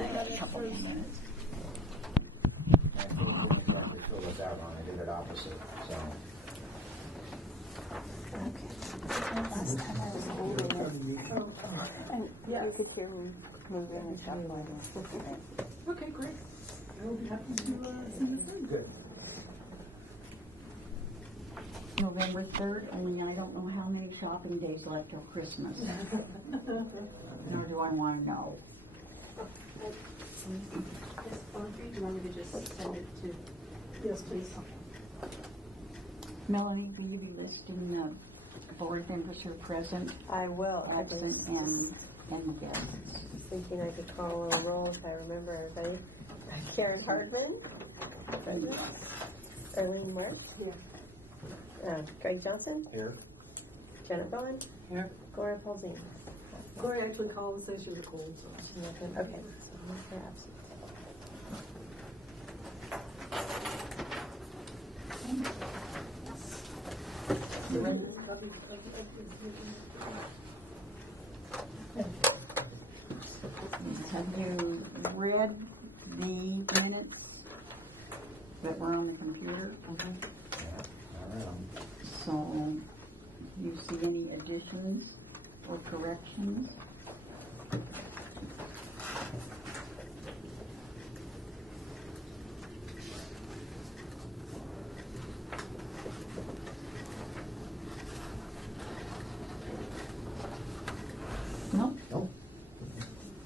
a couple of minutes. And didn't exactly fill this out wrong. I did it opposite. So. Okay. Last time I was holding it, and you could hear me moving and stuff like that. Okay, great. I will be happy to send this in. Good. November 3rd, I mean, I don't know how many shopping days left till Christmas. Nor do I want to know. Yes, Audrey, do you want me to just send it to? Yes, please. Melanie, will you be listing the board members who are present, I will. absent, and the guests? Thinking I could call a roll if I remember everybody. Karen Hardman, present. Arlene March. Here. Greg Johnson. Here. Janet Bowen. Here. Gloria Paulzine. Gloria actually called and said she was cold, so. Okay. So they're absent. Have you read the minutes that were on the computer? Yeah. So, do you see any additions or corrections? No? Nope.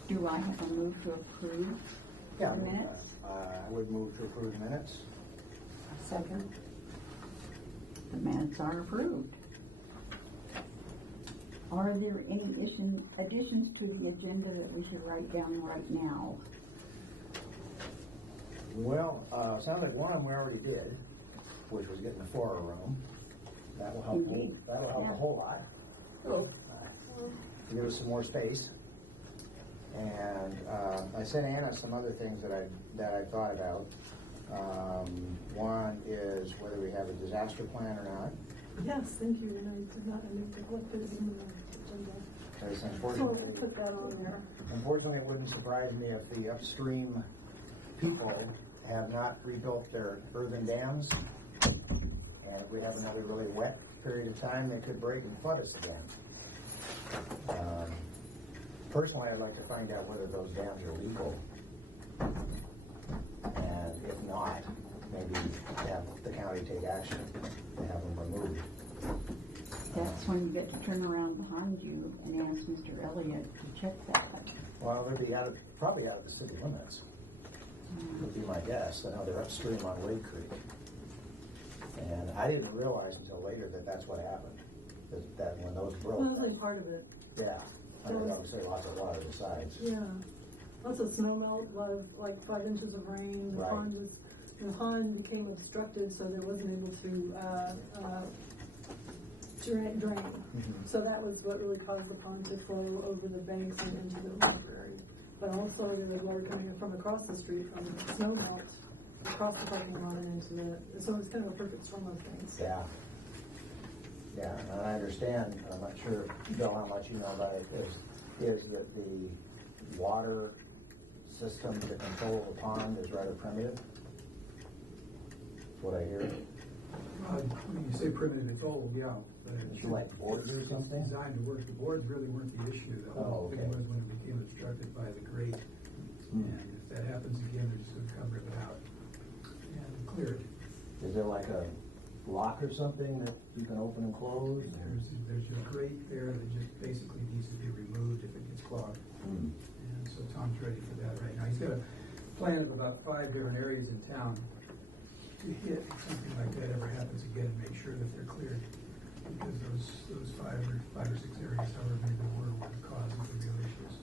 Do I have a move to approve Yeah. the minutes? I would move to approve the minutes. Second. The minutes are approved. Are there any additions to the agenda that we should write down right now? Well, sounds like one we already did, which was getting the floor room. That will help. Indeed. That'll help Yeah. a whole lot. Give us some more space. And I sent Anna some other things that I thought about. One is whether we have a disaster plan or not. Yes, thank you, and I did not, I didn't put it in the agenda. Because So unfortunately, we'll put that on there. unfortunately, it wouldn't surprise me if the upstream people have not rebuilt their earthen dams. And if we have another really wet period of time, they could break and flood us again. Personally, I'd like to find out whether those dams are legal. And if not, maybe have the county take action to have them removed. That's when you get to turn around behind you and ask Mr. Elliott to check that. Well, they'll be probably out of the city limits, would be my guess. I know they're upstream on Wade Creek. And I didn't realize until later that that's what happened. That when those broke. That was like part of it. Yeah. I mean, obviously lots of water besides. Yeah. Lots of snow melt, like 5 inches of rain. Right. The pond became obstructed, so they wasn't able to drain. Mm-hmm. So that was what really caused the pond to flow over the banks and into the library. But also there was water coming from across the street from the snow melt across the parking lot and into the. So it was kind of a perfect storm of things. Yeah. Yeah, and I understand, and I'm not sure, Bill, how much you know about it, is that the water system to control the pond is rather primitive. That's what I hear. When you say primitive, it's old, yeah. But It's like boards or something? It's designed to work. The boards really weren't the issue. The whole thing was when it became obstructed by the grate. And if that happens again, they're just going to cover it out and clear it. Is there like a lock or something that you can open and close? There's a grate there that just basically needs to be removed if it gets clogged. And so Tom's ready for that right now. He's got a plan of about 5 different areas in town to hit if something like that ever happens again and make sure that they're cleared. Because those five or six areas, however many there were the cause of the real issues.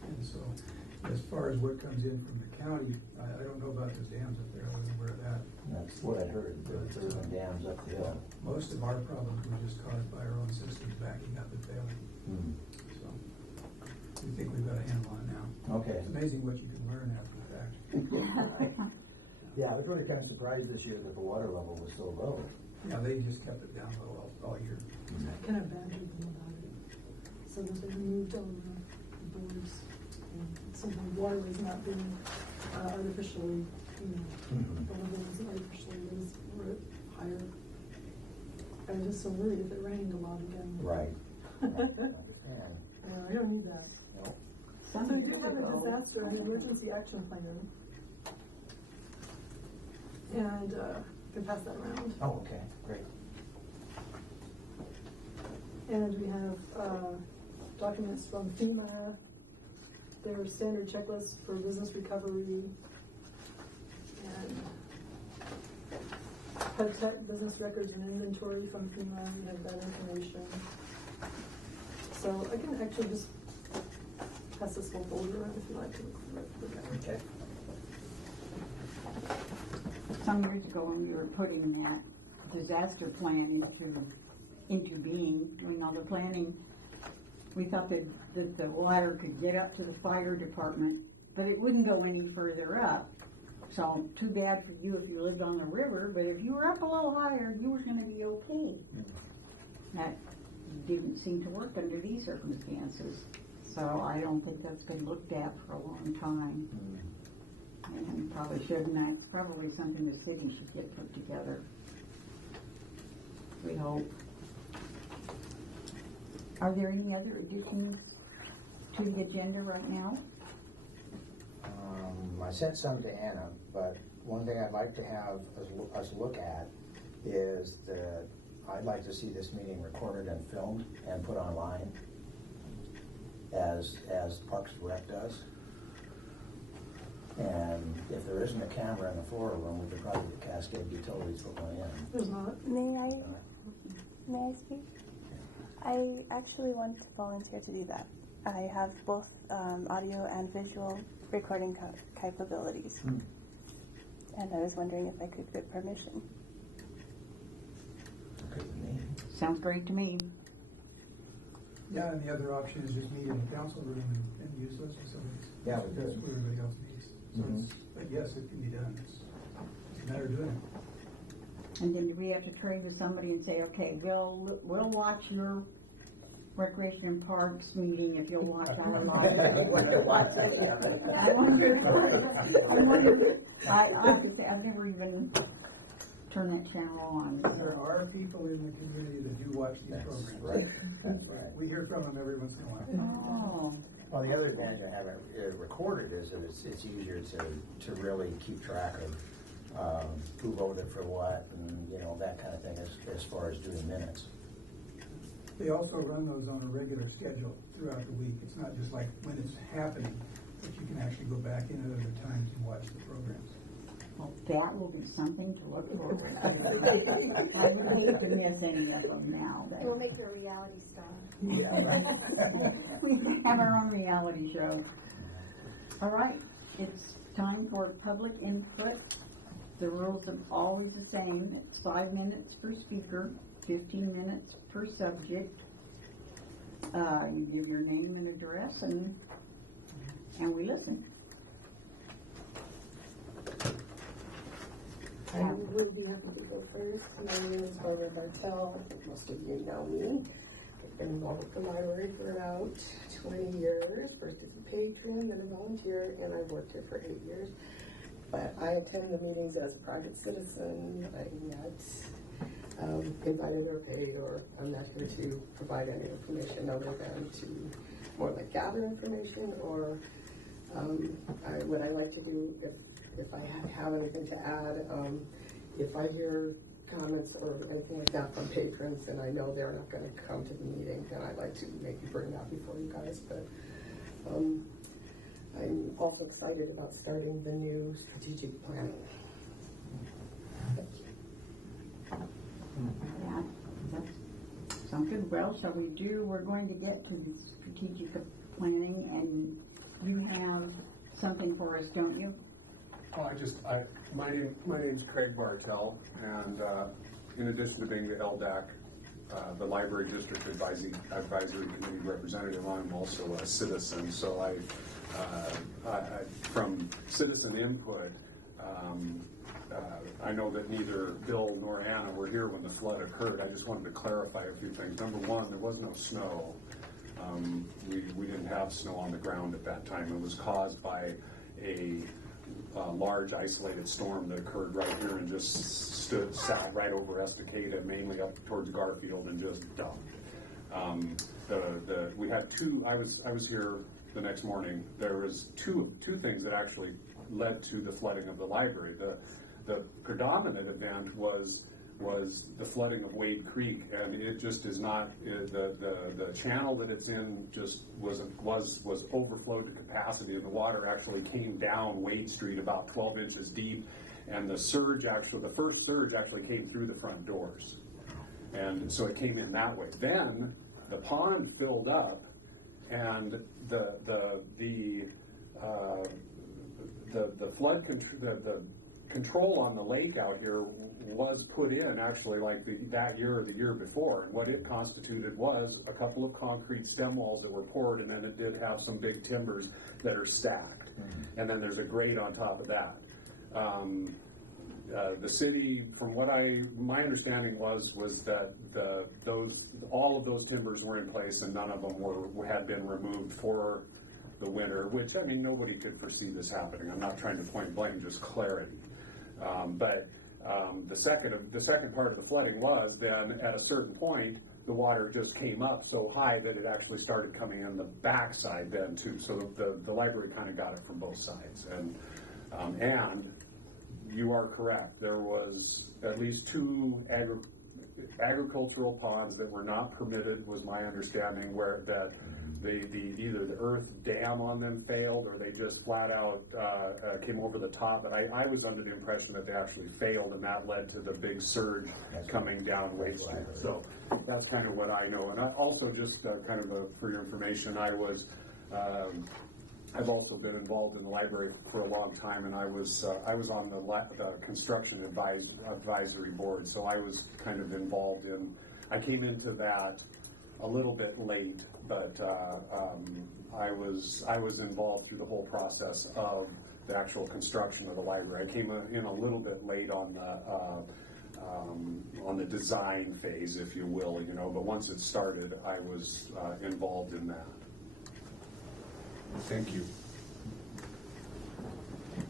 And so as far as what comes in from the county, I don't know about those dams up there. I wasn't aware of that. That's what I heard. There were dams up the hill. Most of our problems were just caused by our own systems backing up and failing. So we think we've got a handle on it now. Okay. It's amazing what you can learn after the fact. Yeah, I was really kind of surprised this year that the water level was so low. Yeah, they just kept it down low all year. I kind of badgered them about it. So that they removed all the boards. sometimes water is not being artificially, the level isn't artificially raised or higher. I was just so worried if it rained a lot again. Right. I don't need that. Nope. So if you have a disaster and emergency action plan, and you can pass that around. Oh, okay, great. And we have documents from FEMA, their standard checklist for business recovery, and protect business records and inventory from FEMA. We have that information. So I can actually just pass this whole folder around if you like to look at it. Okay. Some years ago when you were putting that disaster plan into being, doing all the planning, we thought that the water could get up to the fire department, but it wouldn't go any further up. So too bad for you if you lived on the river, but if you were up a little higher, you were going to be okay. That didn't seem to work under these circumstances. So I don't think that's been looked at for a long time. And probably shouldn't. That's probably something the city should get put together. We hope. Are there any other additions to the agenda right now? I sent some to Anna, but one thing I'd like to have us look at is that I'd like to see this meeting recorded and filmed and put online as Parks and Rec does. And if there isn't a camera in the floor room, we could probably get Cascade Utilities put one in. There's not. May I speak? I actually want to volunteer to do that. I have both audio and visual recording capabilities. And I was wondering if I could get permission. Okay with me. Sounds great to me. Yeah, and the other option is just meet in the council room and use those facilities. Yeah, we That's could. where everybody else meets. So but yes, it can be done. It's a matter of doing it. And then do we have to trade with somebody and say, okay, we'll watch your Recreation and Parks meeting if you'll watch our live. I've never even turned that channel on. There are people in the community that do watch these programs. Right. That's right. We hear from them every once in a while. Oh, Well, the other advantage of having it recorded is that it's easier to really keep track of who voted for what and that kind of thing as far as doing minutes. They also run those on a regular schedule throughout the week. It's not just like when it's happening, but you can actually go back in at other times and watch the programs. well, that will be something to look forward to. I would hate to miss any of them now. It will make the reality star. We have our own reality show. All right, it's time for public input. The rules are always the same. It's 5 minutes per speaker, 15 minutes per subject. You give your name and address, and we listen. I will be happy to go first. My name is Barbara Bartel. Most of you know me. I've been involved with the library for about 20 years. First as a patron, then a volunteer, and I've worked here for 8 years. But I attend the meetings as a private citizen. I'm not invited or paid, or I'm not here to provide any information other than to more like gather information, or what I like to do if I have anything to add, if I hear comments or anything like that from patrons and I know they're not going to come to the meeting, then I like to maybe bring that before you guys. But I'm also excited about starting the new strategic planning. Thank you. Yeah, that sounds good. Well, shall we we're going to get to the strategic planning, and you have something for us, don't you? Well, my name's Craig Bartel, and in addition to being the LDAC, the Library District Advisory Committee representative, I'm also a citizen. So I from citizen input, I know that neither Bill nor Anna were here when the flood occurred. I just wanted to clarify a few things. Number one, there was no snow. We didn't have snow on the ground at that time. It was caused by a large isolated storm that occurred right here and just sat right over Estacada, mainly up towards Garfield, and just dumped. We had two. I was here the next morning. There was two things that actually led to the flooding of the library. The predominant event was the flooding of Wade Creek, and it just is not the channel that it's in just was overflowed to capacity, and the water actually came down Wade Street about 12 inches deep, and the first surge actually came through the front doors, and so it came in that way. Then the pond filled up, and the flood control on the lake out here was put in actually like that year or the year before, and what it constituted was a couple of concrete stem walls that were poured, and then it did have some big timbers that are stacked, and then there's a grate on top of that. The city, from what my understanding was that all of those timbers were in place, and none of them had been removed for the winter, which, I mean, nobody could foresee this happening. I'm not trying to point blame, just clarity. But the second part of the flooding was then at a certain point the water just came up so high that it actually started coming in the backside then too. So the library kind of got it from both sides, and you are correct. There was at least two agricultural ponds that were not permitted, was my understanding, where that either the earth dam on them failed or they just flat out came over the top. But I was under the impression that they actually failed, and that led to the big surge coming down Wade Street. So that's kind of what I know. And I also just for your information, I've also been involved in the library for a long time, and I was on the construction advisory board, so I was kind of involved in. I came into that a little bit late, but I was involved through the whole process of the actual construction of the library. I came in a little bit late on the design phase, if you will, But once it started, I was involved in that. Thank you.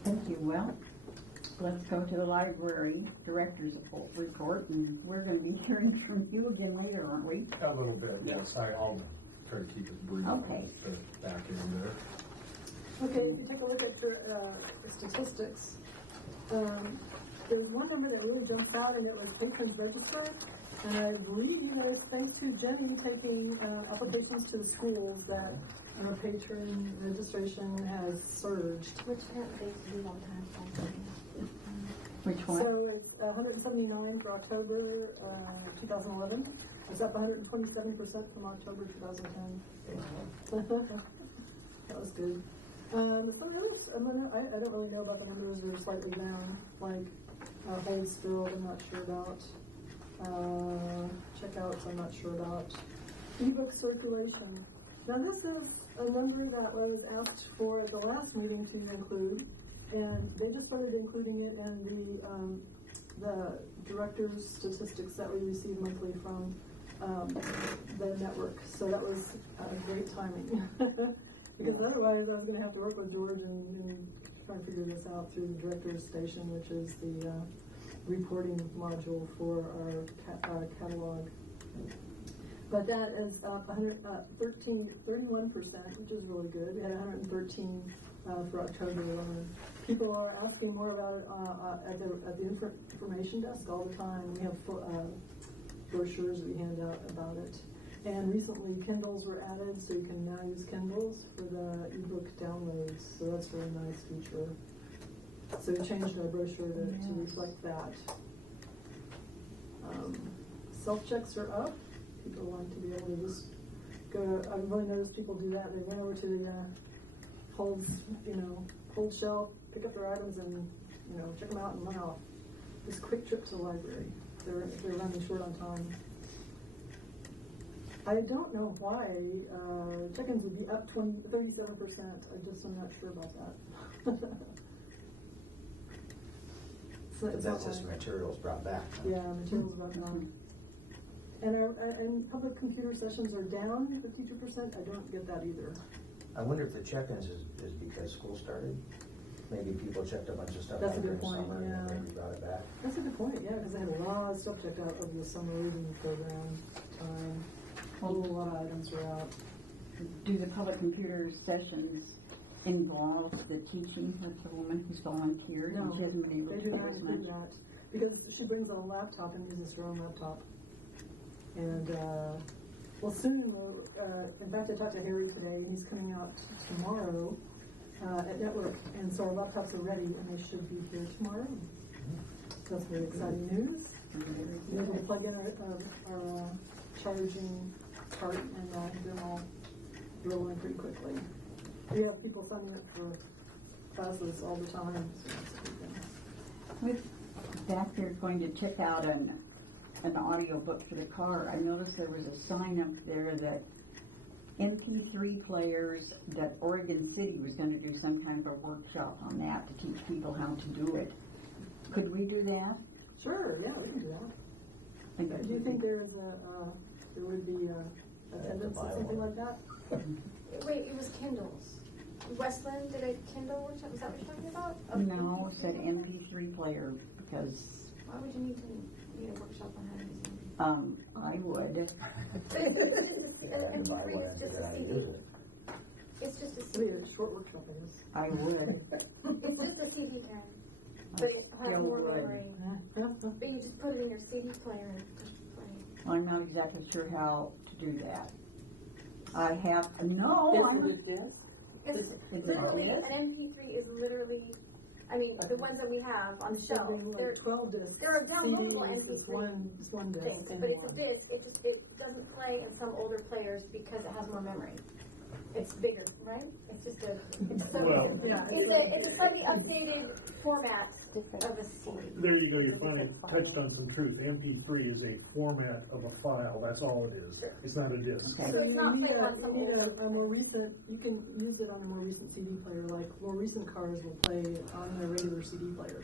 Thank you. Well, let's go to the library director's report, and we're going to be hearing from you again later, aren't we? A little bit, yes. I'll try to keep it brief. Okay. The back end there. Okay, if you take a look at your statistics, there's one number that really jumped out, and it was patrons registered. And I believe, thanks to Jenny taking applications to the schools, that patron registration has surged. Which they do one time. Which one? So it's 179 for October 2011. It's up 127% from October 2010. That was good. Some others, I don't really know about the numbers. They're slightly down, like Holdsfield, I'm not sure about. Checkouts, I'm not sure about. Ebook circulation. Now this is a number that was asked for at the last meeting to include, and they just started including it in the director's statistics that we receive monthly from the network. So that was great timing. Because otherwise I was going to have to work with George and try to figure this out through the director's station, which is the reporting module for our catalog. But that is up 31%, which is really good. We had 113 for October 11. People are asking more about it at the information desk all the time. We have brochures we hand out about it. And recently Kindles were added, so you can now use Kindles for the ebook downloads. So that's a really nice feature. So we changed our brochure to reflect that. Self-checks are up. People want to be able to just go. I've really noticed people do that. They run over to the hold shelf, pick up their items, and check them out and run off. This quick trip to the library. They're running short on time. I don't know why check-ins would be up 37%. I'm not sure about that. That's just materials brought back. Yeah, materials brought back. And public computer sessions are down 52%. I don't get that either. I wonder if the check-ins is because school started? Maybe people checked a bunch of stuff That's out a good during point, summer and yeah. then maybe brought it back. That's a good point, yeah, because I had a lot of stuff checked out over the summer reading program time. A lot of items were out. Do the public computer sessions involve the teaching of the woman who's volunteered and she hasn't been able They to do do not as include much? that, because she brings a laptop and uses her own laptop. And, well, soon, in fact, I talked to Harry today, and he's coming out tomorrow at Network, and so our laptops are ready, and they should be here tomorrow. So that's very exciting news. We're able to plug in our charging cart and get them all rolling pretty quickly. We have people signing up for classes all the time. So that's a good thing. With back there going to check out an audio book for the car, I noticed there was a sign up there that MP3 players, that Oregon City was going to do some kind of a workshop on that to teach people how to do it. Could we do that? Sure, yeah, we can do that. Do you think there would be attendance at something like that? Wait, it was Kindles. Westland did a Kindle workshop. Is that what you're talking about? No, it said MP3 player because. Why would you need a workshop on how to use it? I would. MP3 is just a CD. It's just a It'd CD. be a short workshop, I guess. I would. It's just a CD, Karen. But it has Still more would. memory. But you just put it in your CD player and push play. I'm not exactly sure how to do that. I have no. It's literally, an MP3 is literally, I mean, the ones that we have on the shelf, they're 12 discs. they're a downloadable It's MP3 one disc. things, but it's a disc. It doesn't play in some older players because it has more memory. It's bigger, right? It's just it's a slightly updated format of a CD. There you go, you finally touched on some truth. MP3 is a format of a file, that's all it is. Sure. It's not a disk. So it's not playing on some you need older. a more recent, you can use it on a more recent CD player, like more recent cars will play on their regular CD player.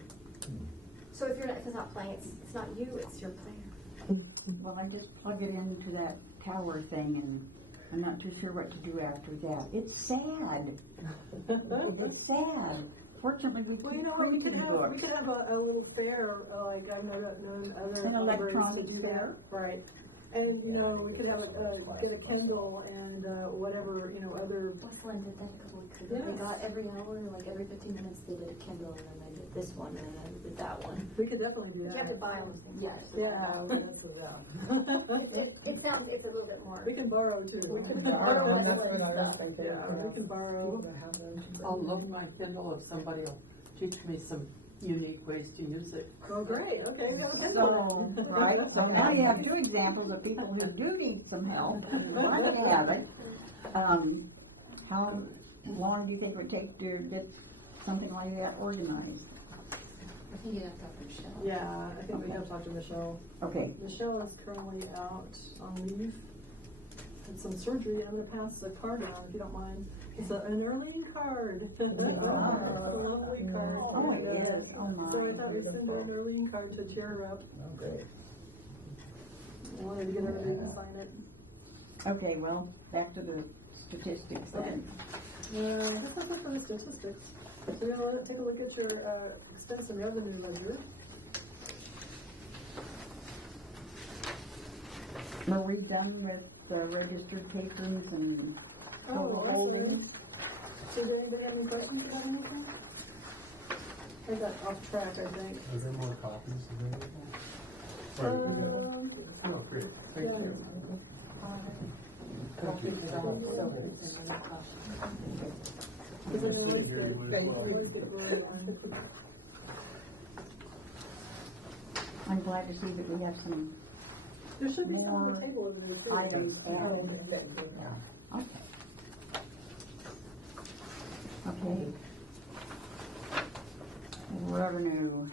So if it's not playing, it's not you, it's your player. Well, I just plug it into that tower thing and I'm not too sure what to do after that. It's sad. It's sad. Fortunately, we Well, keep you know what, we printing could have books. a little fair, like I know that other An libraries electronic to do fair? that, right? And you know, we could have get a Kindle and whatever, you know, other. Westland did that a couple weeks ago. Yeah. They got every hour, like every 15 minutes, they did a Kindle, and then they did this one, and then they did that one. We could definitely do You that. have to buy those things. Yes. Yeah. That's what It sounds it's a little bit more. We can borrow too. We can borrow, that's what I was thinking. Yeah, we can borrow. I'll load my Kindle if somebody will teach me some unique ways to use it. Oh, great. Okay, we got a So, Kindle. right, so now you have two examples of people who do need some help. I have it. How long do you think it would take to get something like that organized? I think you'd have to talk to Michelle. Yeah, I think we have to talk to Michelle. Okay. Michelle is currently out on leave. Had some surgery. I'm going to pass the card down if you don't mind. It's an Earlene card. It's a lovely card. Oh, And, it is. Oh, my. So I thought we'd send her an Earlene card to cheer her up. Oh, great. I wanted to get everybody to sign it. Okay, well, back to the statistics then. Let's look at the statistics. So we're going to take a look at your expense and revenue ledger. Were we done with the registered patrons and Actually. Does anybody have any questions about anything? I got off track, I think. Are there more copies available? Oh, great. Thank you. Is it really good? I'm glad to see that we have some There should be some on the table over there too. items added. Okay. Okay. Revenue.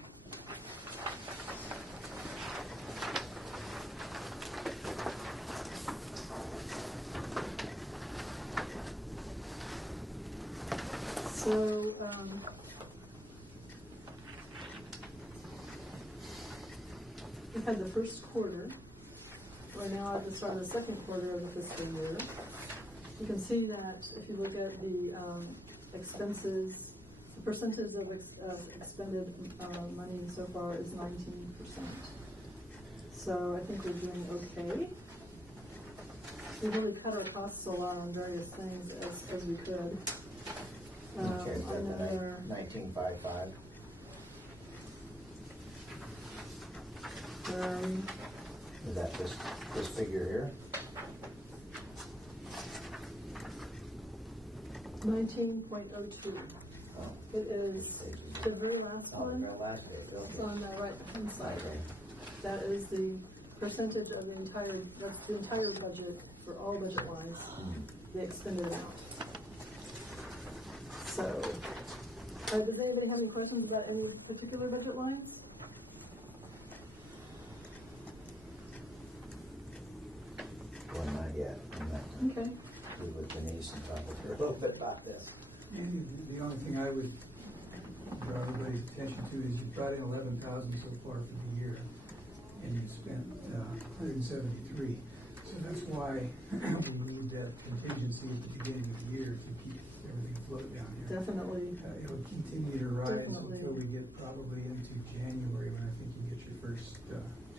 So, we've had the first quarter we're now at the start of the second quarter of the fiscal year. You can see that if you look at the expenses, the percentage of expended money so far is 19%. So I think we're doing okay. We really cut our costs a lot on various things as we could. Okay, so Another 1955. Is that this figure here? 19.02. Oh. It is the very last one. The last page. It's Okay. on the right hand side. Okay. That is the percentage of that's the entire budget for all budget lines, the expended amount. So, does anybody have any questions about any particular budget lines? Well, not yet. I'm not Okay. through with Denise and talk with her a little bit about this. And the only thing I would draw everybody's attention to is you brought in 11,000 so far for the year, and you spent 173. So that's why we need that contingency at the beginning of the year to keep everything afloat down here. Definitely. It'll continue to rise Definitely. until we get probably into January, when I think you get your first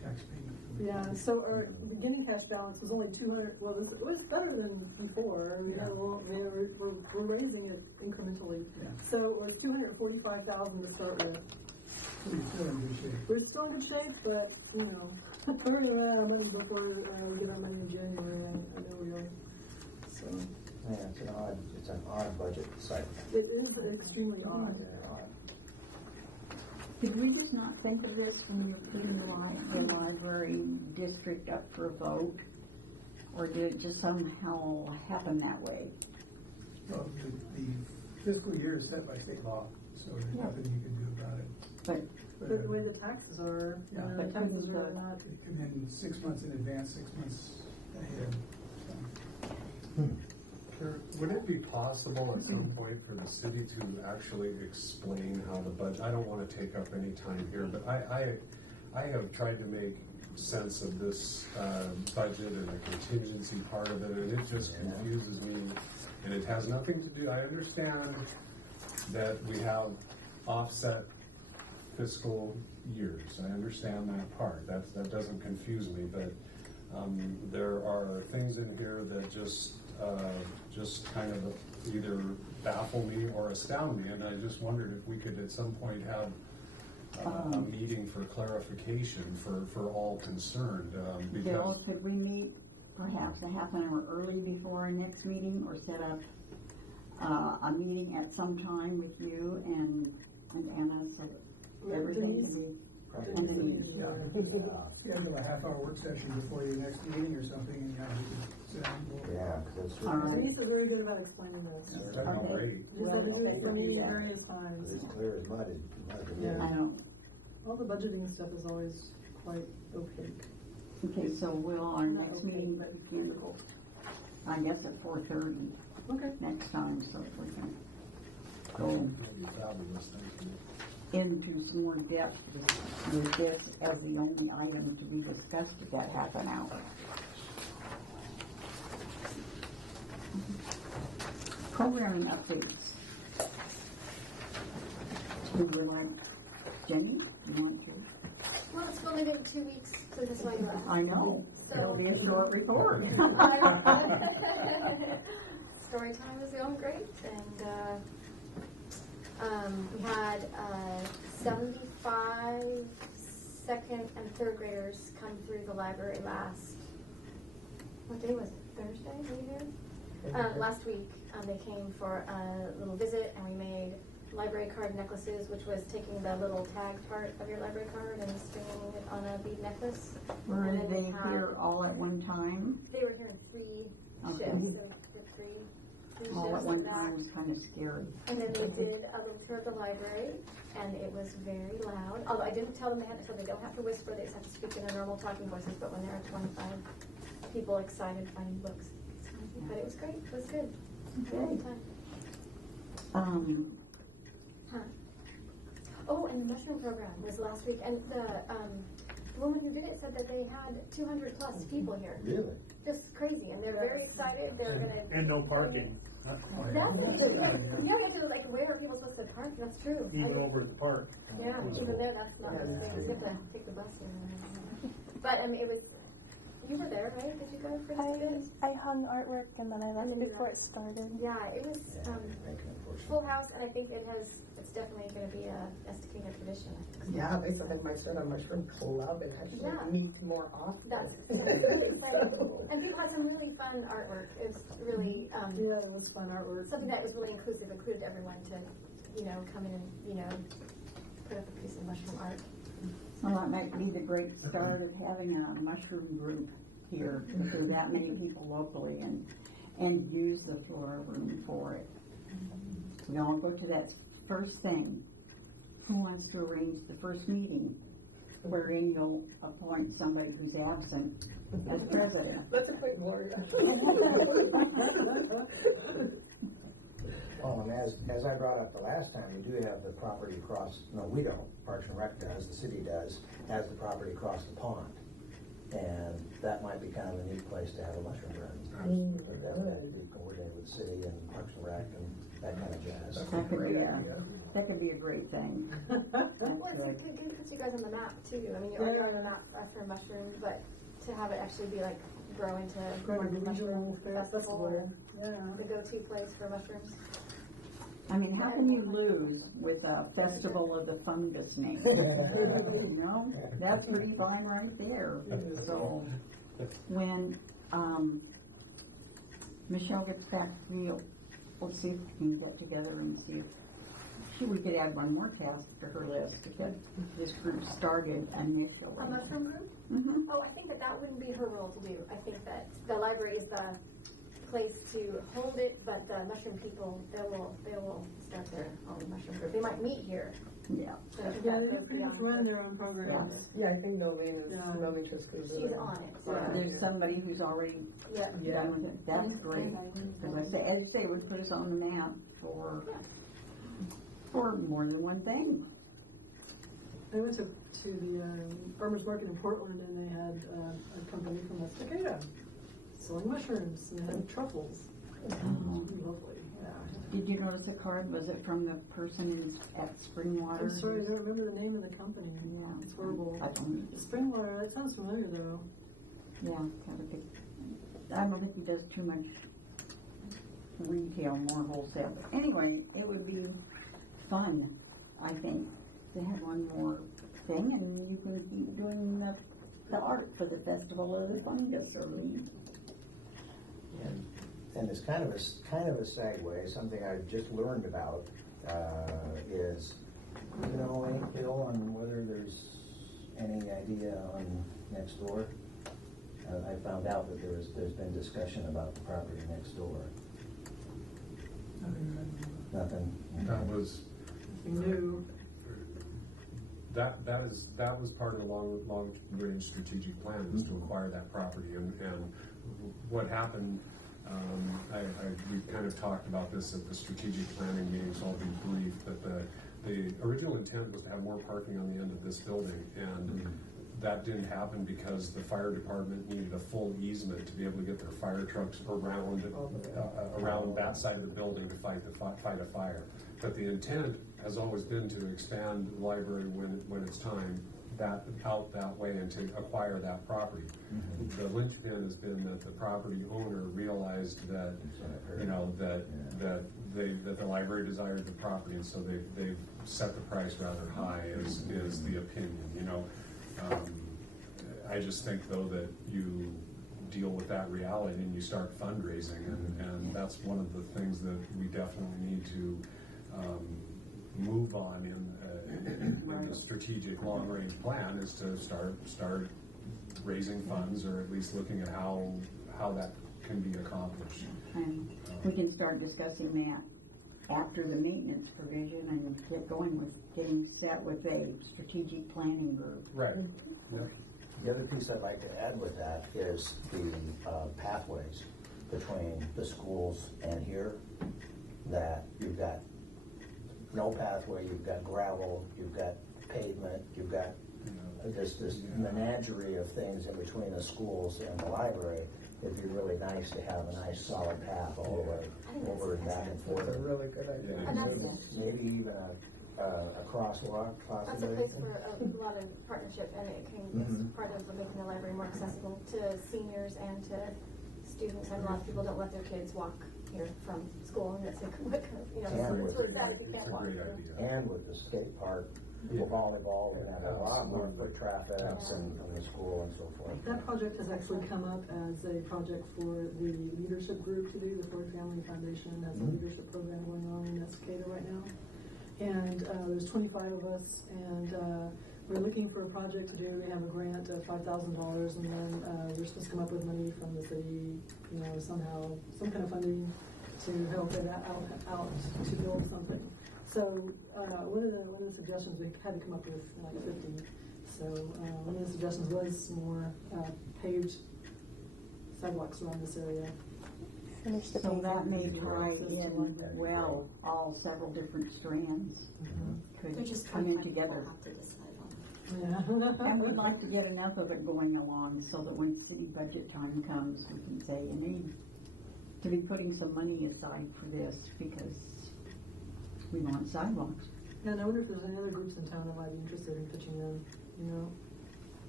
tax payment. Yeah, so our beginning cash balance was only 200, well, it was better than before. We had a little, we're raising it incrementally. Yeah. So we're 245,000 to start with. We're still in good shape. We're still in good shape, but, you know, we're going to run out of money before we get our money in January, I know we are. So, Yeah, it's an odd budget cycle. it is extremely odd. Yeah, odd. Did we just not think of this when you were putting the library district up for a vote? Or did it just somehow happen that way? Well, the fiscal year is set by state law, so there's nothing you can do about it. But But the way the taxes are, Yeah. the taxes are not. They come in 6 months in advance, 6 months ahead. Would it be possible at some point for the city to actually explain how the budget, I don't want to take up any time here, but I have tried to make sense of this budget and the contingency part of it, and it just confuses me, and it has nothing to do, I understand that we have offset fiscal years, I understand that part, that doesn't confuse me, but there are things in here that just kind of either baffle me or astound me, and I just wondered if we could at some point have a meeting for clarification for all concerned. Bill, could we meet perhaps a half an hour early before our next meeting, or set up a meeting at some time with you and Anna, so that everything can be. And then Schedule a half-hour work session before your next meeting or something, and we can sit down. Yeah, because it's All right. Denise are very good about explaining this. That'd be great. She's got to do it for me various times. it's clear as mud. Yeah. I don't. All the budgeting stuff is always quite opaque. Okay, so will our next meeting begin, I guess at 4:30 Okay. next time, so if we can go Fabulous, thank you. into some more depth with this as the only item to be discussed at that half an hour. Programming updates. We would like, Jenny, you want to? Well, it's only been 2 weeks since this one left. I know, so the short report. Story time is going great, and we had 75 second and third graders come through the library what day was it? Thursday? Were you here? Last week, they came for a little visit, and we made library card necklaces, which was taking the little tag part of your library card and stringing it on a bead necklace. Were And then they we had- here all at one time? They were here in 3 Okay. shifts. There were three All at shifts one of that. time was kind of scary. And then we did a little tour of the library, and it was very loud. Although I didn't tell them they don't have to whisper, they just have to speak in their normal talking voices. But when there are 25 people excited finding books, but it was great. It was good. Okay. Good time. Oh, and the mushroom program was last week, and The woman who did it said that they had 200 plus people here. Really? Just crazy, and they're very excited. They're gonna And no parking. Exactly. Yeah, you have to like, where are people supposed to park? That's true. Even over at the park. Yeah, even there, that's not the thing. You have to take the bus in. But I mean, it was. You were there, right? Did you go for this? I hung artwork and then I left before it started. Yeah, it was full house, and I think it's definitely going to be a Estacada tradition. I think so. Yeah, they said that my son on mushroom club and I should meet more often. That's really fun. And people had some really fun artwork. It was really Yeah, it was fun artwork. something that was really inclusive, included everyone to, come in and, put up a piece of mushroom art. Well, that might be the great start of having a mushroom group here, if there are that many people locally and use the floor room for it. We all go to that first thing. Who wants to arrange the first meeting, wherein you'll appoint somebody who's absent as president? Let's appoint Gloria. Oh, and as I brought up the last time, we do have the property across, no, we don't, Parks and Rec does, the city does, has the property across the pond. And that might be kind of a neat place to have a mushroom garden. So definitely be coordinated with the city and Parks and Rec and that kind of jazz. That could be a great thing. That's Well, good. it's good to put you guys on the map too. I mean, you're on the map for mushrooms, but to have it actually be like grow into Grow into mushroom regional festival or Yeah. the go-to place for mushrooms. I mean, how can you lose with a festival of the fungus name? You know, that's pretty fine right there. So when Michelle gets back, we'll see if we can get together and see if we could add one more task to her list to get this group started initially. A mushroom group? Mm-hmm. Oh, I think that wouldn't be her role to do. I think that the library is the place to hold it, but the mushroom people, they will start their own mushroom group. They might meet here. Yeah. So I think Yeah, that they would be pretty much on her. run their own programs. Yeah, I think Nolene is She's on it. So. There's somebody who's already done with it. That's great. As I say, it would put us on the map for more than one thing. I went to the farmers market in Portland, and they had a company from Estacada selling mushrooms, and they had truffles. Lovely. Yeah. Did you notice the card? Was it from the person at Springwater? I'm sorry, I don't remember the name of the company. Yeah. It's horrible. I don't. Springwater, that sounds familiar though. Yeah, kind of big. I don't think he does too much retail, more wholesale. But anyway, it would be fun, I think, to have one more thing, and you can keep doing the art for the Festival of the Fungus or lead. And it's kind of a segue. Something I just learned about is, Bill, on whether there's any idea on next door. I found out that there's been discussion about the property next door. Nothing. That was New. that was part of the long range strategic plan, was to acquire that property, and what happened. We kind of talked about this at the strategic planning meeting, so I'll be brief. But the original intent was to have more parking on the end of this building, and that didn't happen because the fire department needed a full easement to be able to get their fire trucks around that side of the building to fight a fire. But the intent has always been to expand the library when it's time out that way and to acquire that property. The linchpin has been that the property owner realized that that the library desired the property, and so they've set the price rather high. Is the opinion, I just think though that you deal with that reality and you start fundraising, and that's one of the things that we definitely need to move on in the strategic long-range plan, is to start raising funds, or at least looking at how that can be accomplished. And we can start discussing that after the maintenance provision and get going with getting set with a strategic planning group. Right. Yep. The other piece I'd like to add with that is the pathways between the schools and here, that you've got no pathway, you've got gravel, you've got pavement, you've got this menagerie of things in between the schools and the library. It'd be really nice to have a nice solid path all the way over and back and forth. That's a really good idea. Maybe even a crosswalk That's a possibly. place for a lot of partnership, and it can be part of making the library more accessible to seniors and to students. And a lot of people don't let their kids walk here from school, and it's it's really bad if you can't walk. And with the skate park, volleyball, and a lot more foot traffic and from the school and so forth. That project has actually come up as a project for the leadership group to do. The Ford Family Foundation has a leadership program going on in Estacada right now. And there's 25 of us, and we're looking for a project to do. We have a grant of $5,000, and then we're supposed to come up with money from the city, somehow, some kind of funding to help it out to build something. So one of the suggestions, we had to come up with like 50. So one of the suggestions was more paved sidewalks around this area. So that may tie in well all several different strands. Could come in together. Yeah. And we'd like to get enough of it going along so that when city budget time comes, we can say, you need to be putting some money aside for this because we want sidewalks. Yeah, and I wonder if there's any other groups in town that might be interested in pitching in,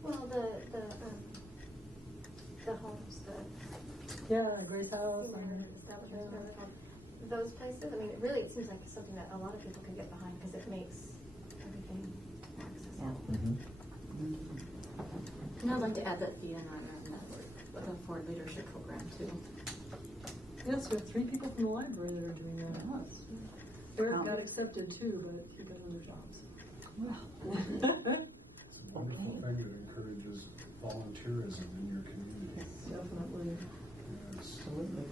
Well, the homes, Grace House, establishments, whatever they're called, those places. I mean, it seems like something that a lot of people can get behind because it makes everything more accessible. And I'd like to add that the NIR network with a Ford leadership program too. Yes, we have 3 people from the library that are doing that. Eric got accepted too, but he got other jobs. It's a wonderful thing that encourages volunteerism in your community. Definitely. Yes. Absolutely.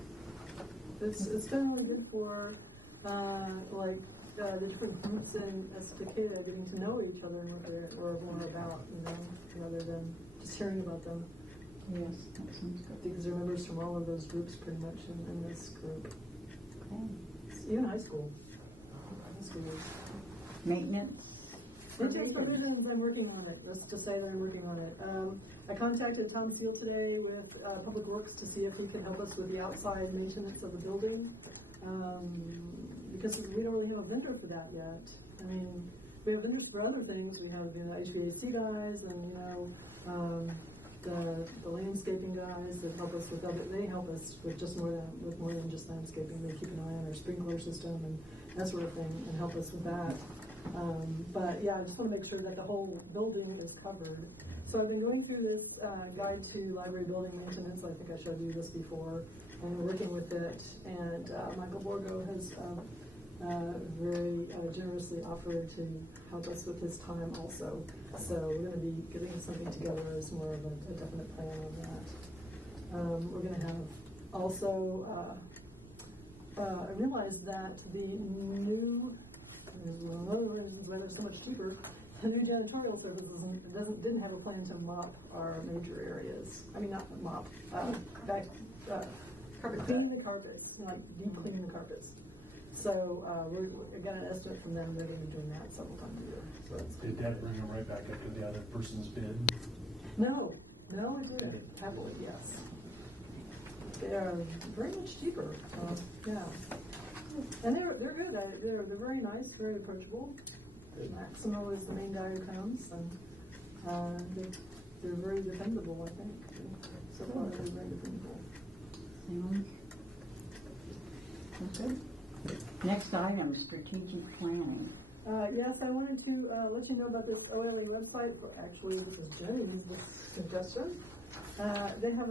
It's been really good for the different groups in Estacada getting to know each other and what they're more about, rather than just hearing about them. Yes, that sounds good. Because there are members from all of those groups pretty much in this group. Okay. Even high school. Maintenance. It takes provisions. I'm working on it. Let's just say that I'm working on it. I contacted Tom Steele today with Public Works to see if he can help us with the outside maintenance of the building, because we don't really have a vendor for that yet. I mean, we have vendors for other things. We have the HVAC guys, and the landscaping guys that help us with other. They help us with more than just landscaping. They keep an eye on our sprinkler system and that sort of thing, and help us with that. But yeah, I just want to make sure that the whole building is covered. So I've been going through this guide to library building maintenance. I think I showed you this before, and we're working with it. And Michael Borgo has very generously offered to help us with his time also. So we're going to be getting something together as more of a definite plan on that. We're going to have also. I realized that the new, one of the reasons why they're so much cheaper, the new janitorial services didn't have a plan to mop our major areas. I mean, not mop, clean the carpets, like deep clean the carpets. So we got an estimate from them. They're going to be doing that several times a year. So Did that bring them right back up to the other person's bid? No, it didn't. Happily, yes. They are very much cheaper. Yeah, and they're good. They're very nice, very approachable. Maximo is the main guy who comes, and they're very dependable. I think so far they're very dependable. Okay. Next item: strategic planning. Yes, I wanted to let you know about this OLA website. Actually, this is Jenny's suggestion. They have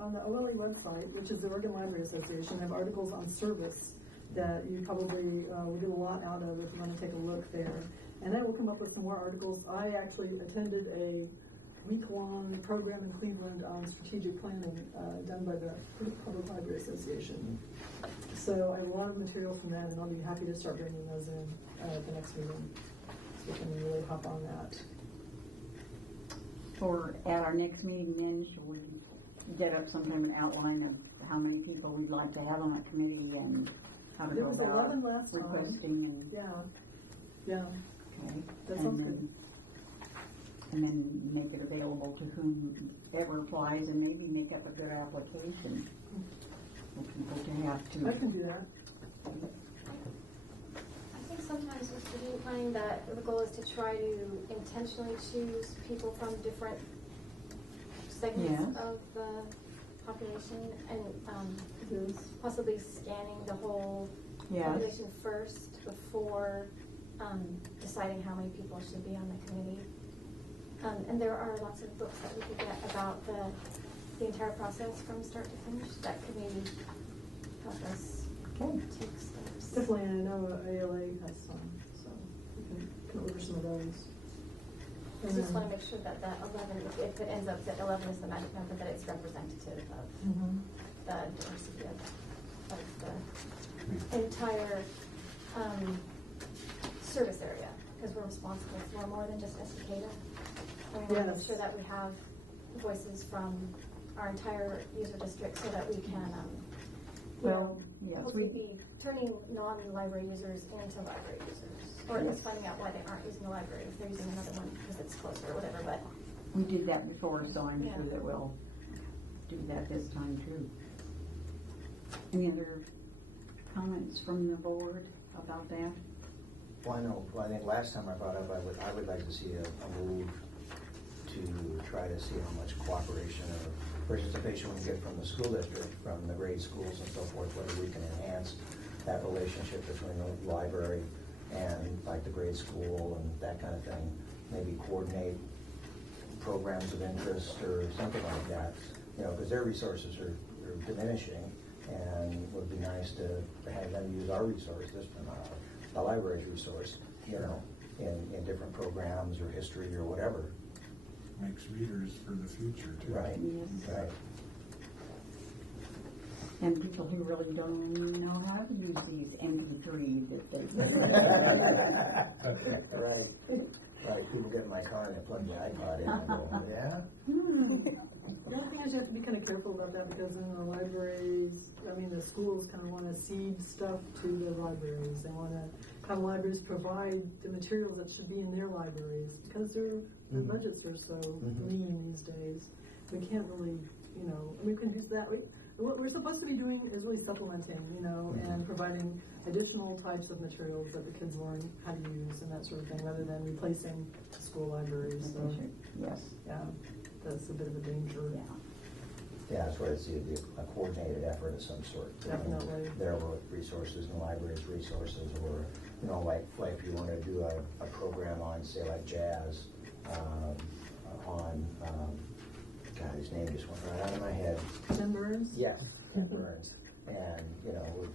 on the OLA website, which is the Oregon Library Association, have articles on service that you probably will get a lot out of if you want to take a look there. And I will come up with some more articles. I actually attended a week-long program in Cleveland on strategic planning done by the Public Library Association. So I have a lot of material from that, and I'll be happy to start bringing those in at the next meeting, so we can really hop on that. Or at our next meeting, then, should we get up some kind of an outline of how many people we'd like to have on that committee and how to There go was about 11 last time. requesting and Yeah. okay. That And sounds then and then make it available to whomever applies, and maybe make up a good application for people to have to. I can do that. I think sometimes with student planning that the goal is to try to intentionally choose people from different segments Yes. of the population and possibly scanning the whole Yes. population first before deciding how many people should be on the committee. And there are lots of books that we could get about the entire process from start to finish that could maybe help us take steps. Definitely, I know ALA has some, so we can order some of those. I just want to make sure that that 11, if it ends up that 11 is the magic number, that it's representative of the diversity of the entire service area, because we're responsible for more than just Estacada. And we want to make sure that we have voices from our entire user district so that we can hopefully be turning non-library users into library users, or at least finding out why they aren't using the library, if they're using another one because it's closer or whatever. But we did that before, so I'm sure that we'll do that this time too. Any other comments from the board about that? Well, I know. Well, I think last time I brought up, I would like to see a move to try to see how much cooperation or participation we can get from the school district, from the grade schools and so forth, whether we can enhance that relationship between the library and like the grade school and that kind of thing. Maybe coordinate programs of interest or something like that. You know, because their resources are diminishing, and it would be nice to have them use our resources, the library's resource, you know, in different programs or history or whatever. Makes readers for the future too. Right. Yes. Right. And people who really don't even know how to use these MP3s that they Right. Right. People get in my car and they plug the iPod in and go, yeah? The other thing is you have to be kind of careful about that, because in the libraries, I mean, the schools kind of want to seed stuff to the libraries. They want to have libraries provide the materials that should be in their libraries, because their budgets are so lean these days. We can't really, you know, we can use that. What we're supposed to be doing is really supplementing, you know, and providing additional types of materials that the kids learn how to use and that sort of thing, rather than replacing school libraries. So, yes. yeah, that's a bit of a danger. Yeah, that's why it's a coordinated effort of some sort. Definitely. Their resources and the library's resources, or, you know, like if you want to do a program on, say, like jazz, God, his name just went right out of my head. Ken Burns? Yes, Ken Burns. And, you know,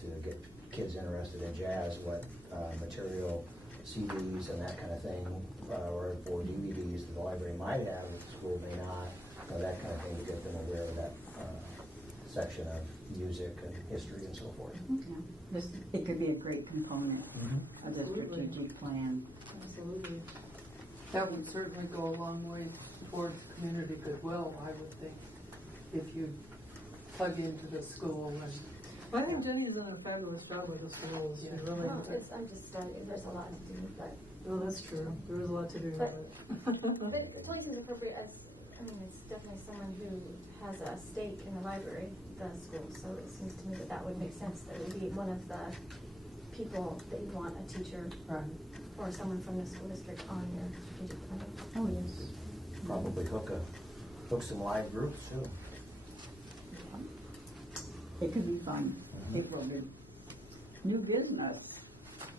to get kids interested in jazz, what material, CDs and that kind of thing, or DVDs that the library might have, that the school may not, you know, that kind of thing, to get them aware of that section of music and history and so forth. It could be a great component of the strategic plan. Absolutely. That would certainly go a long way towards community goodwill, I would think, if you plug into the school. And I think Jenny's done a fabulous job with the schools. She really. I'm just studying. There's a lot to do, but. Oh, that's true. There is a lot to do. But it totally seems appropriate as, I mean, it's definitely someone who has a stake in the library, the school, so it seems to me that that would make sense. That would be one of the people that you want, a teacher or someone from the school district on your strategic plan. Oh, yes. Probably hook some live groups too. It could be fun. April did. New business,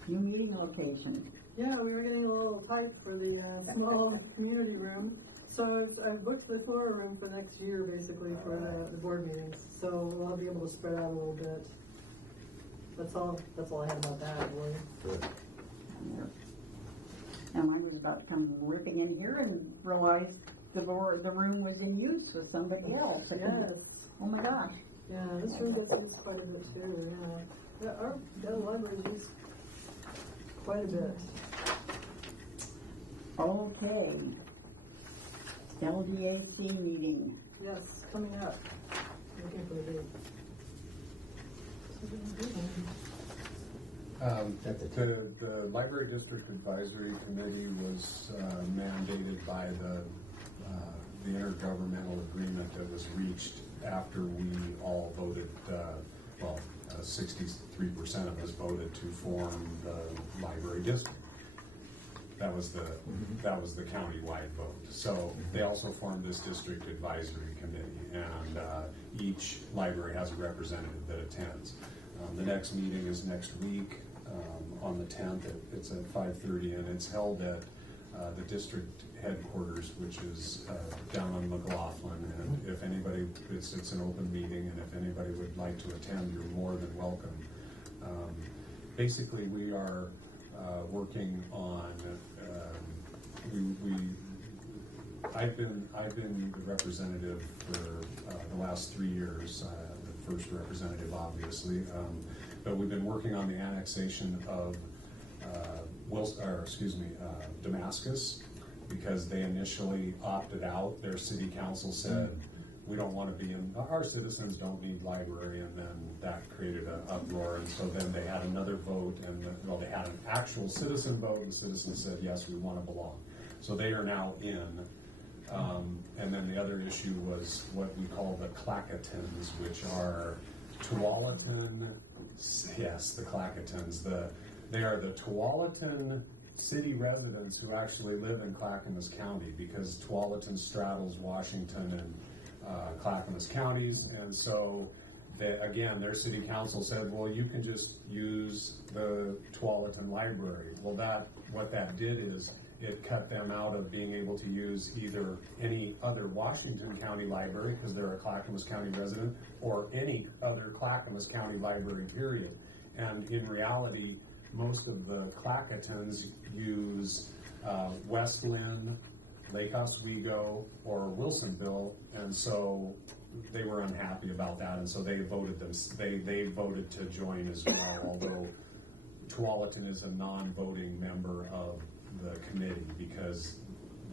new meeting location. Yeah, we were getting a little tight for the small community room. So I've booked the floor room for next year, basically, for the board meetings. So we'll be able to spread out a little bit. That's all I have about that, really. Good. And I was about to come ripping in here and realized the room was in use with somebody else. Yes. Oh my gosh. Yeah, this room gets used quite a bit too, yeah. The library's used quite a bit. Okay. LDAC meeting. Yes, coming up. Looking for the date. The Library District Advisory Committee was mandated by the intergovernmental agreement that was reached after we all voted, 63% of us voted to form the library district. That was the county-wide vote. So they also formed this district advisory committee, and each library has a representative that attends. The next meeting is next week on the 10th. It's at 5:30, and it's held at the district headquarters, which is down on McLaughlin. And if anybody, it's an open meeting, and if anybody would like to attend, you're more than welcome. Basically, we are working on. I've been the representative for the last 3 years. The first representative, obviously, but we've been working on the annexation of Damascus, because they initially opted out. Their city council said, we don't want to be in, our citizens don't need library, and then that created an uproar, and so then they had another vote, and they had an actual citizen vote, and the citizens said, yes, we want to belong. So they are now in, and then the other issue was what we call the Clacketons, which are Tualatin, yes, the Clacketons, they are the Tualatin city residents who actually live in Clackamas County, because Tualatin straddles Washington and Clackamas counties, and so again, their city council said, well, you can just use the Tualatin library. Well, what that did is it cut them out of being able to use either any other Washington County library, because they're a Clackamas County resident, or any other Clackamas County library, period. And in reality, most of the Clacketons use West Lynn, Lake Oswego, or Wilsonville, and so they were unhappy about that, and so they voted to join as well, although Tualatin is a non-voting member of the committee, because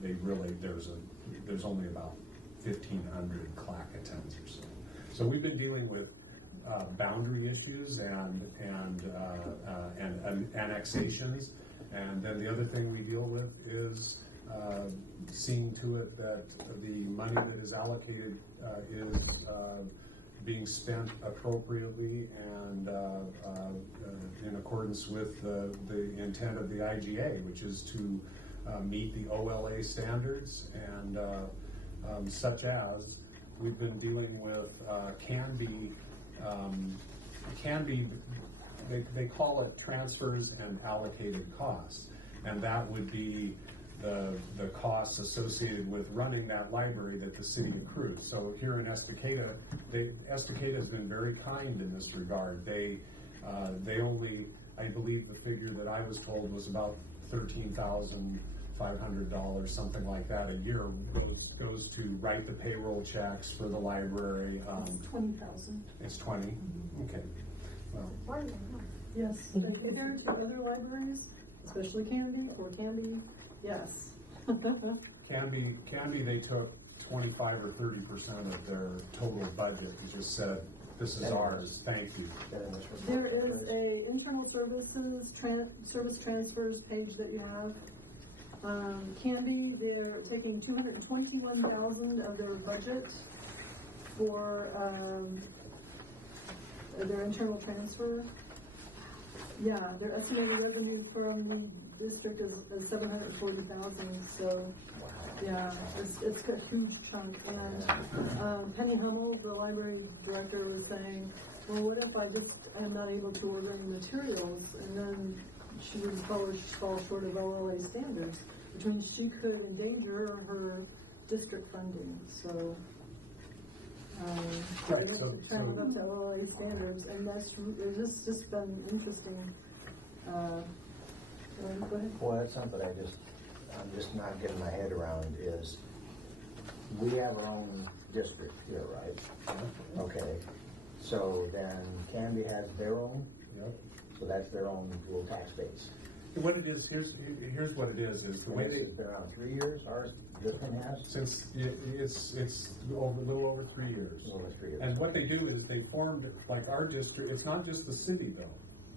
there's only about 1,500 Clacketons or so. So we've been dealing with boundary issues and annexations, and then the other thing we deal with is seeing to it that the money that is allocated is being spent appropriately and in accordance with the intent of the IGA, which is to meet the OLA standards, and such as we've been dealing with they call it transfers and allocated costs, and that would be the costs associated with running that library that the city accrues. So here in Estacada, Estacada has been very kind in this regard. They only, I believe the figure that I was told was about $13,500, something like that, a year goes to write the payroll checks for the library. It's 20,000. It's 20? Mm-hmm. Okay. Well. Yes, compared to other libraries, especially Canby, yes. Canby, they took 25 or 30% of their total budget and just said, this is ours, thank you. There is a internal services service transfers page that you have. Canby, they're taking $221,000 of their budget for their internal transfer. Yeah, their estimated revenue from the district is $740,000. So, yeah, it's a huge chunk. And Penny Hummel, the library director, was saying, well, what if I just am not able to order any materials, and then she would fall short of OLA standards, which means she could endanger her district funding. So. Right, so trying up to OLA standards, and it's just been interesting. Go ahead. Well, that's something I'm just not getting my head around is we have our own district here, right? Okay. So then Canby has their own? Yep. So that's their own little tax base. What it is, here's what it is the way it's been around 3 years, ours, this one has? Since it's a little over 3 years. Over 3 years. And what they do is they formed, like our district, it's not just the city though.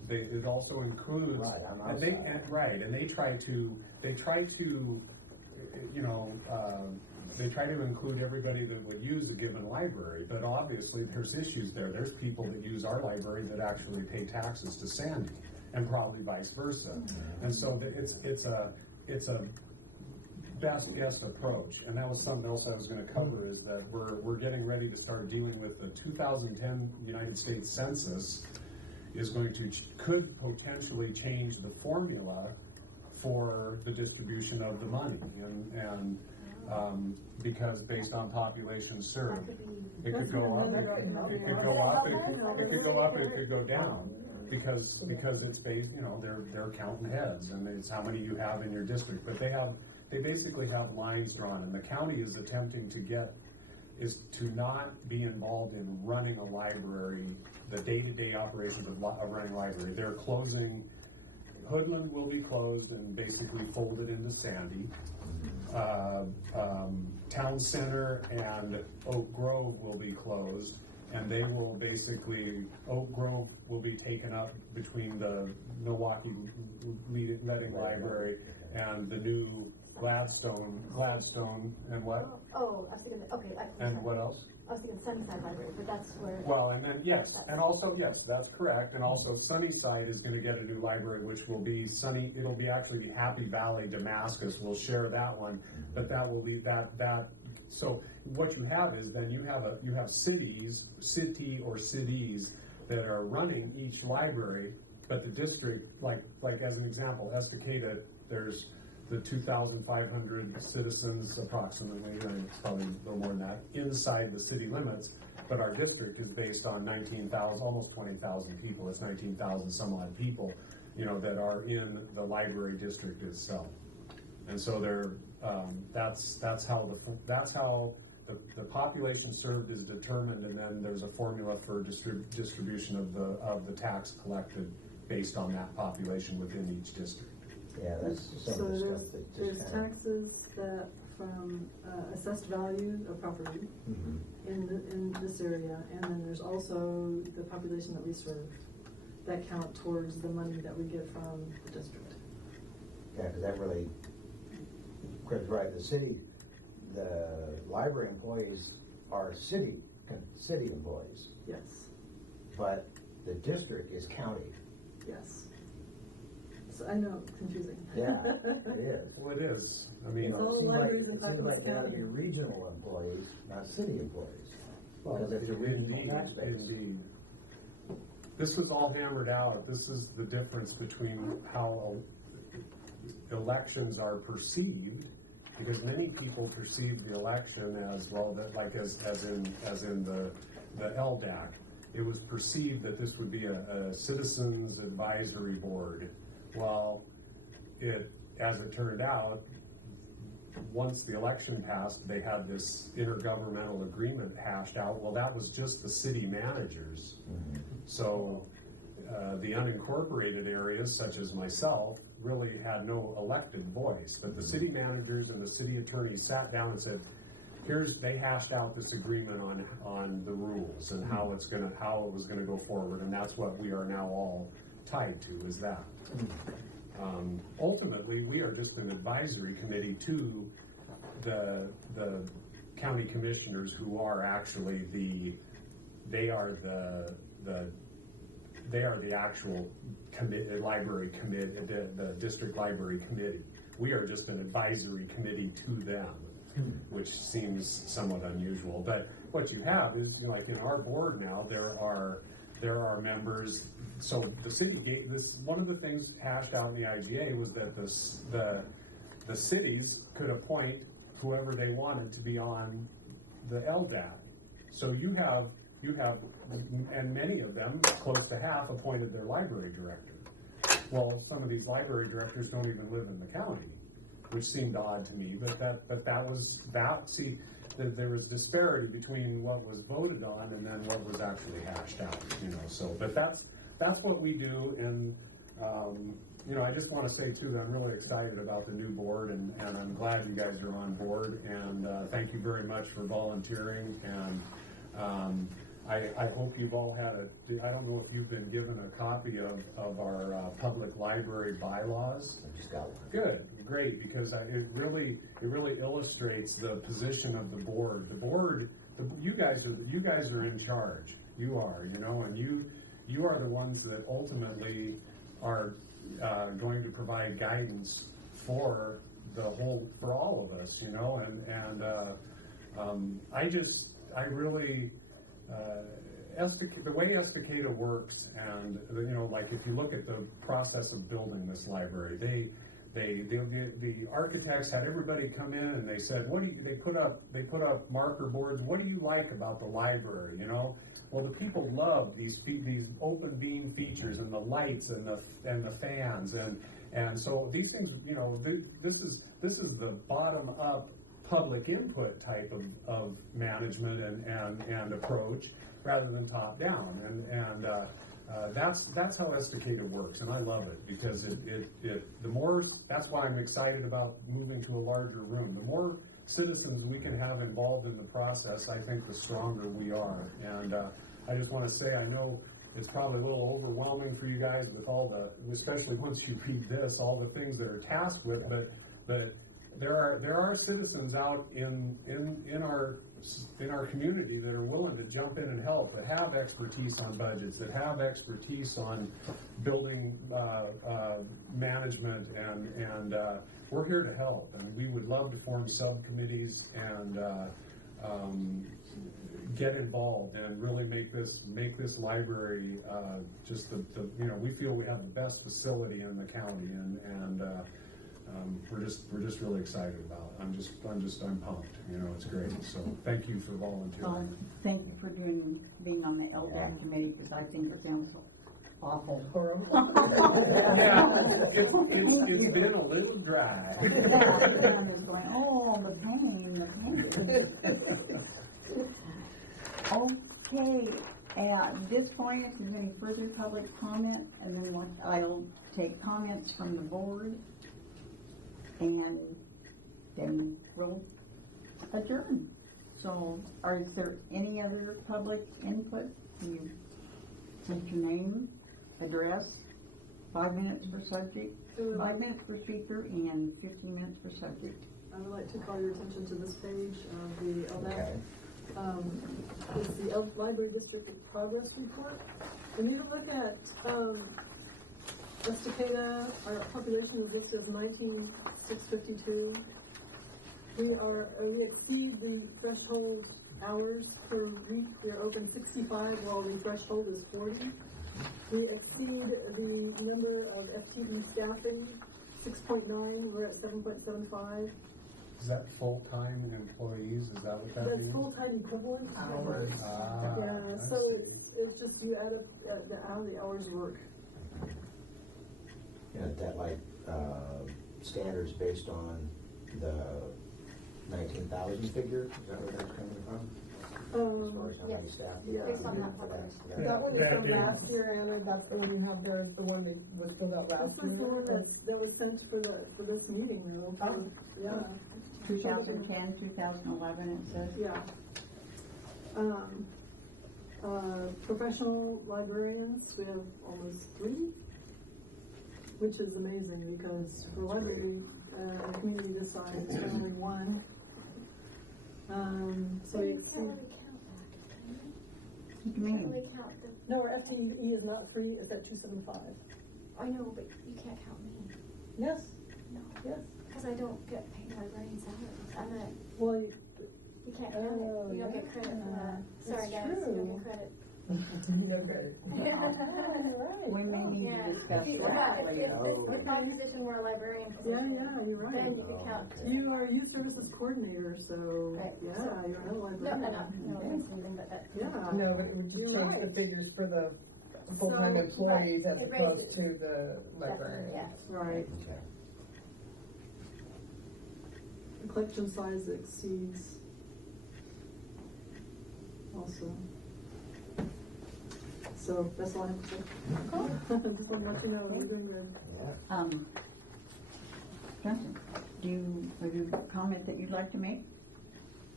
it also includes, Right, on our and they try to, you know, they try to include everybody that would use a given library, but obviously there's issues there. There's people that use our library that actually pay taxes to Sandy, and probably vice versa. And so it's a best guess approach. And that was something else I was going to cover, is that we're getting ready to start dealing with the 2010 United States Census could potentially change the formula for the distribution of the money, and because based on population served, it could go up, it could go up, it could go up, it could go down, because it's based, you know, they're counting heads, and it's how many you have in your district. But they basically have lines drawn, and the county is attempting to not be involved in running a library, the day-to-day operations of running a library. They're closing. Hoodland will be closed and basically folded into Sandy. Town Center and Oak Grove will be closed, and they will basically, Oak Grove will be taken up between the Milwaukee Reading Library and the new Gladstone, and what? Oh, I was thinking, okay. And what else? I was thinking Sunnyside Library, but that's where. Well, and then, yes, and also, yes, that's correct. And also Sunnyside is going to get a new library, which will be it'll be actually Happy Valley Damascus. We'll share that one, but that will be that. So what you have is then you have city or cities that are running each library, but the district, like as an example, Estacada, there's the 2,500 citizens approximately, and it's probably a little more than that, inside the city limits, but our district is based on 19,000, almost 20,000 people. It's 19,000 some odd people, you know, that are in the library district itself. And so that's how the population served is determined, and then there's a formula for distribution of the tax collected based on that population within each district. Yeah, that's some of the stuff that there's just taxes that from assessed value of property in this area, and then there's also the population that we serve that count towards the money that we get from the district. Yeah, because that really, because right, the library employees are city employees. Yes. But the district is county. Yes. So I know, confusing. Yeah, it is. Well, it is. I mean, it seems like they ought to be regional employees, not city employees. Because it's a regional tax base. Indeed. This was all hammered out. This is the difference between how elections are perceived, because many people perceive the election as well, that like as in the LDAC, it was perceived that this would be a citizens advisory board. Well, as it turned out, once the election passed, they had this intergovernmental agreement hashed out. Well, that was just the city managers. So the unincorporated areas, such as myself, really had no elected voice. But the city managers and the city attorneys sat down and said, they hashed out this agreement on the rules and how it was gonna go forward, and that's what we are now all tied to, is that. Ultimately, we are just an advisory committee to the county commissioners, who are actually they are the actual library committee, the district library committee. We are just an advisory committee to them, which seems somewhat unusual. But what you have is, you know, like in our board now, there are members. So the city gave this. One of the things hashed out in the IGA was that the cities could appoint whoever they wanted to be on the LDAC. So you have, and many of them, close to half, appointed their library director. Well, some of these library directors don't even live in the county, which seemed odd to me. But that was. See, there was disparity between what was voted on and then what was actually hashed out. You know. So, but that's what we do, and you know, I just want to say too that I'm really excited about the new board, and I'm glad you guys are on board, and thank you very much for volunteering, and I hope you've all had I don't know if you've been given a copy of our public library bylaws. I just got one. Good, great, because it really illustrates the position of the board. The board, you guys are in charge. You are, and you are the ones that ultimately are going to provide guidance for all of us, the way Estacada works, and like if you look at the process of building this library, the architects had everybody come in and they said, they put up marker boards. What do you like about the library? Well, the people love these open beam features and the lights and the fans and so these things, this is the bottom up public input type of management and approach rather than top down, and that's how Estacada works, and I love it because that's why I'm excited about moving to a larger room. The more citizens we can have involved in the process, I think the stronger we are. And I just want to say, I know it's probably a little overwhelming for you guys with especially once you read this, all the things that are tasked with, but there are citizens out in our community that are willing to jump in and help, that have expertise on budgets, that have expertise on building management, and we're here to help. And we would love to form subcommittees and get involved and really make this library just we feel we have the best facility in the county, and we're just really excited about it. I'm pumped. It's great. So thank you for volunteering. Thank you for being on the LDAC committee, because I think it sounds awful. Horrible. Yeah, it's been a little dry. I'm just going, oh, the pain. Okay, at this point, if there's any further public comment, and then I'll take comments from the board, and then we'll adjourn. So, is there any other public input? You state your name, address, 5 minutes per subject, 5 minutes per speaker, and 15 minutes per subject. I would like to call your attention to this page of the LDAC. Okay. It's the Library District Progress Report. When you look at Estacada, our population was listed as 19,652. We exceed the threshold hours per week. We are open 65, while the threshold is 40. We exceed the number of FTE staffing, 6.9. We're at 7.75. Is that full-time employees? Is that what that means? That's full-time equivalent hours. Yeah, so it's just you add up the hours work. That standards based on the 19,000 figure. Is that where that's coming from? As far as how many staff? Yeah. Based on that population. That one is from last year, Anna. That's the one you have there. The one that was filled out last This was the one year. that was sent for this meeting, though. Oh. Yeah. 2010, 2011, it says. Yeah. Professional librarians, we have almost 3, which is amazing because for library, a community this size is only 1. So we exceed. We count the. No, our FTE is not 3; it's at 275. I know, but you can't count me. Yes. No. Yes. Because I don't get paid librarian salaries. Well, you can't count it. You don't get credit for that. Sorry, guys. True. You don't get credit. We may need to discuss If that later. with my position, we're a librarian position. Yeah, you're right. Then you can count. You are a youth services coordinator, so Right. yeah, So- you're not a No, librarian. no, it's something but that. Yeah. No, but it would just You're change right. the figures for the full-time So, employees right, as the opposed raises. to the librarian. Yeah. Right. Okay. The collection size exceeds also. So that's all I have to say. Just want to let you know we're doing good. Yeah. Johnson, do you have a comment that you'd like to make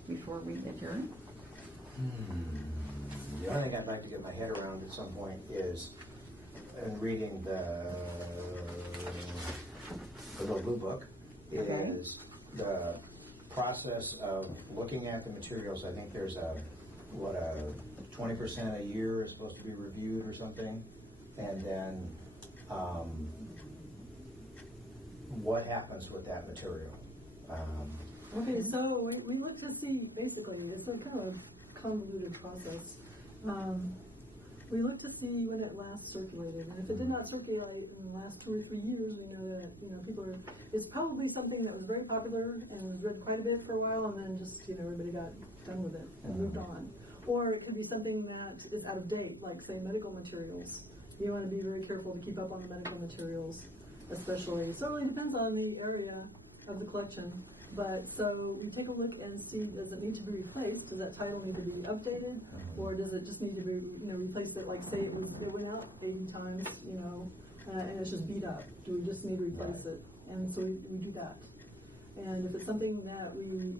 before we adjourn? The only thing I'd like to get my head around at some point is, in reading the little blue book, is the process of looking at the materials. I think there's a 20% a year is supposed to be reviewed or something, and then what happens with that material. Okay, so we look to see, basically, it's a kind of convoluted process. We look to see when it last circulated, and if it did not circulate in the last 2 or 3 years, we know that it's probably something that was very popular and was read quite a bit for a while, and then just everybody got done with it and moved on. Or it could be something that is out of date, like say medical materials. You want to be very careful to keep up on the medical materials, especially. So it really depends on the area of the collection. But so we take a look and see, does it need to be replaced? Does that title need to be updated, or does it just need to be replaced? It like say it went out 80 times, and it's just beat up. Do we just need to replace it? And so we do that. And if it's something that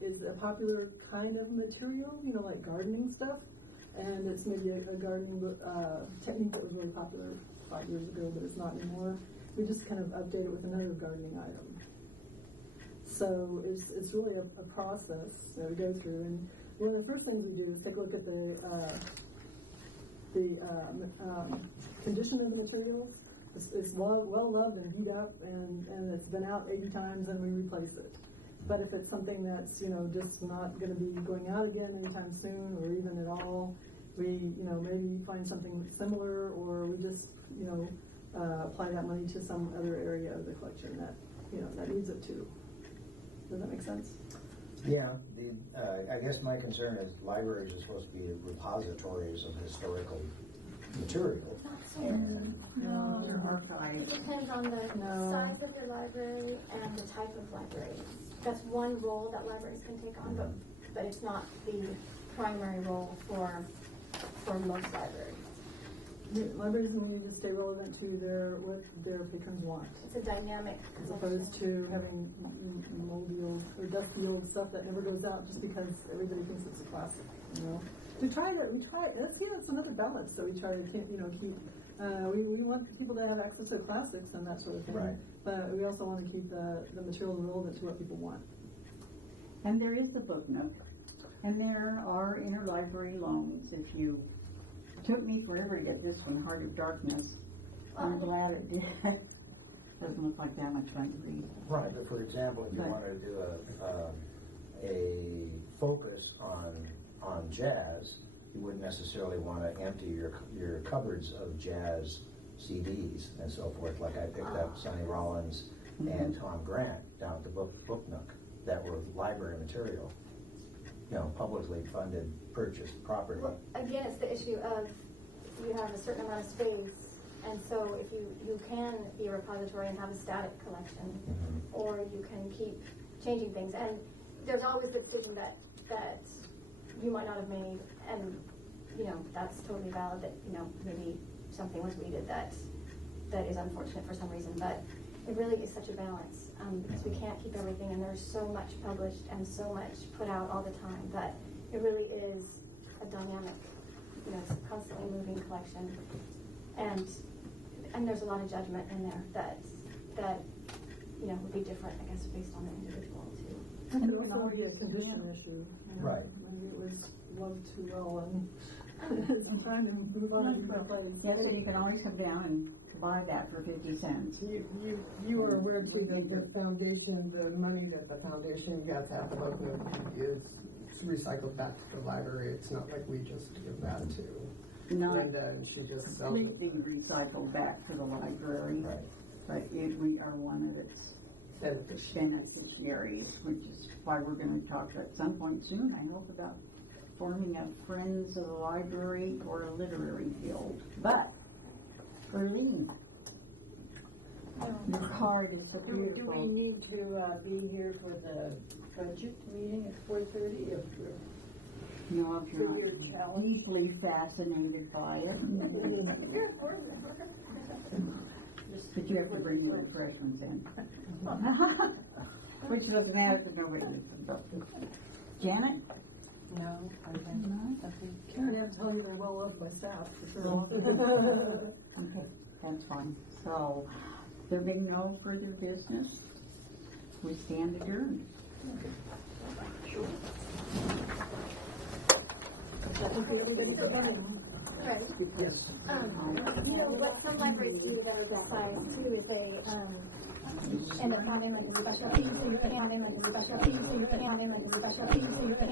is a popular kind of material, like gardening stuff, and it's maybe a gardening technique that was really popular 5 years ago, but it's not anymore, we just kind of update it with another gardening item. So it's really a process that we go through, and one of the first things we do is take a look at the condition of the materials. It's well loved and beat up, and it's been out 80 times, and we replace it. But if it's something that's just not going to be going out again anytime soon, or even at all, we maybe find something similar, or we just apply that money to some other area of the collection that that needs it too. Does that make sense? Yeah. I guess my concern is libraries are supposed to be repositories of historical material. Not so much. No. Archive. It depends on the size of the library and the type of library. That's one role that libraries can take on, but it's not the primary role for most libraries. Libraries need to stay relevant to what their patrons want. It's a dynamic as opposed to having moldy old or dusty old stuff that never goes out just because everybody thinks it's a classic. We try. That's another balance that we try to keep. We want people to have access to classics and that sort of thing. Right. But we also want to keep the material relevant to what people want. And there is the book nook, and there are interlibrary loans. If you took me forever to get this one, Heart of Darkness. I'm glad it did. Doesn't look like that much fun to read. Right, but for example, if you wanted to do a focus on jazz, you wouldn't necessarily want to empty your cupboards of jazz CDs and so forth. Like I picked up Sonny Rollins and Tom Grant down at the Book Nook that were library material. Publicly funded, purchased property. Well, again, it's the issue of you have a certain amount of space, and so if you can be a repository and have a static collection, or you can keep changing things, and there's always the decision that you might not have made, and that's totally valid. That maybe something was weeded that is unfortunate for some reason, but it really is such a balance because we can't keep everything, and there's so much published and so much put out all the time that it really is a dynamic, it's a constantly moving collection, and there's a lot of judgment in there that would be different, I guess, based on the individual too. And it would also be a condition issue. Right. Maybe it was loved too well and some time to move on to different place. Yes, so you can always come down and buy that for 50 cents. You are aware through the foundation, the money that the foundation gets out of the book is recycled back to the library. It's not like we just give that to Linda and she just sells it. Completely recycled back to the library, but we are one of its beneficiaries, which is why we're going to talk at some point soon, I hope, about forming a Friends of the Library or a literary guild. But Erlene, your card is so beautiful. Do we need to be here for the budget meeting at 4:30? No, if you're not deeply fascinated by it. But you have to bring the refreshments in. Which doesn't happen, nobody listens. Janet? No, I think. Can't have to tell you they're well loved by staff, for sure. Okay, that's fine. So, there being no further business, we stand adjourned. Right. You know, what some libraries do that are beside too is they, end up counting like a special piece, so you're counting like a special piece, so you're counting like a special piece, so you're counting.